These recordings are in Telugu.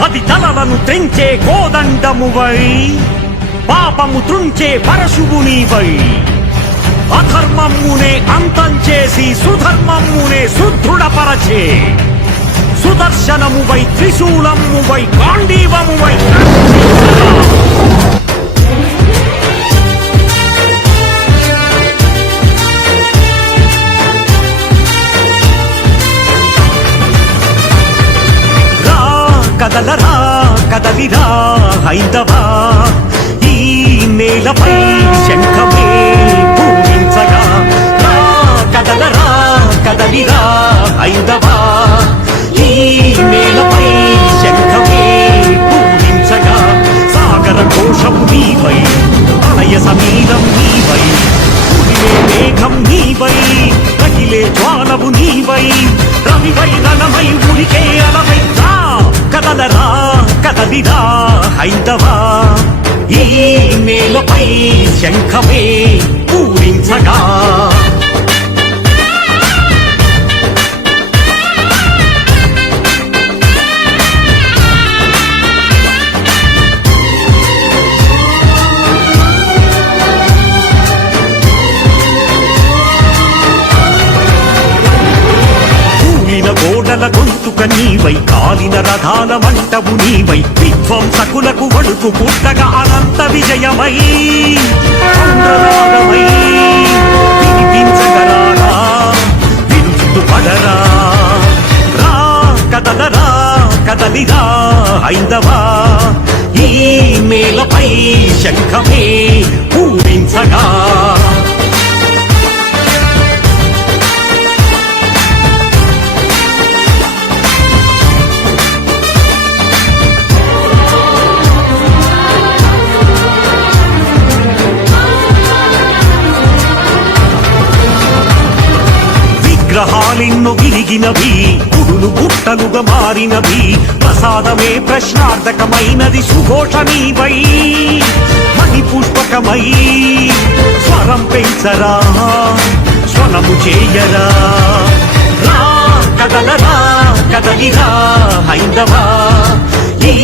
10 తలలను త్రెంచే కోదండమువై పాపము త్రుంచే పరశువునివై అధర్మమ్మునే అంతం చేసి సుధర్మమ్మునే సుదృఢపరచే సుదర్శనమువై త్రిశూలమువై గాంధీవమువై కదలరా కదలిరా హైందవా ఈ నేలపై శంఖమే పూరించగా కదలరా కదలిరా హైందవా ఈ నేలపై శంఖమే పూరించగా సాగర ఘోషము నీవై ప్రళయ సమీరం నీవై ఉరిలే మేఘం నీవై రగిలే జ్వాలవు నీవై రవివై రణమై ఉడికే అలవై కదలరా కదలిరా హైందవా ఈ నేలపై శంఖమే పూరించగా గోడల గొంతుక నీవై కాలిన రథాల మంటవు నీవై విధ్వంసకులకు వణుకు పుట్టగా అనంత విజయమై చంద్రనాదమై వినిపించగరారా విరుచుతు పడరా రా కదలరా కదలిరా హైందవా ఈ నేలపై శంఖమే పూరించగా విగ్రహాలెన్నో విరిగినవి గుడులు గుట్టలుగా మారినవి ప్రసాదమే ప్రశ్నార్థకమైనది సుఘోష నీవై మణి పుష్పకమై స్వరం పెంచరా స్వనము చేయరా రా కదలరా కదలిరా హైందవా ఈ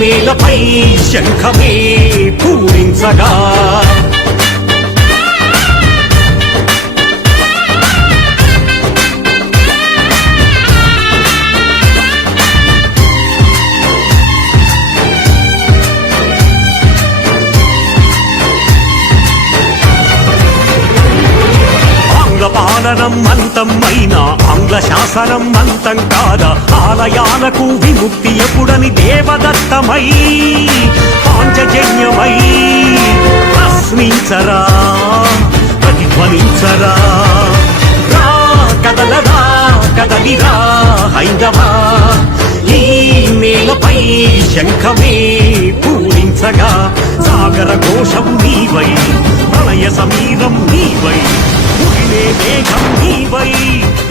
నేలపై శంఖమే పూరించగా పాలనం అంతం అయినా ఆంగ్ల శాసనం అంతం కాదా ఆలయాలకు విముక్తి ఎప్పుడని దేవదత్తమై పాంచజన్యమై ప్రశ్నించరా ప్రతిధ్వనించరా రా కదలరా కదలిరా హైందవా ఈ నేలపై శంఖమే పూరించగా సాగర ఘోషం నీవై ప్రళయ సమీరం నీవై ఉరిలే మేఘం నీవై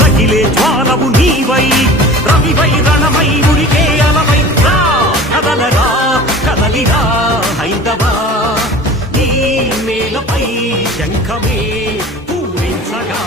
రగిలే జ్వాలవు నీవై రవివై రణమై ఉడికే అలవై రా కదలరా కదలిరా హైందవా ఈ నేలపై శంఖమే పూరించగా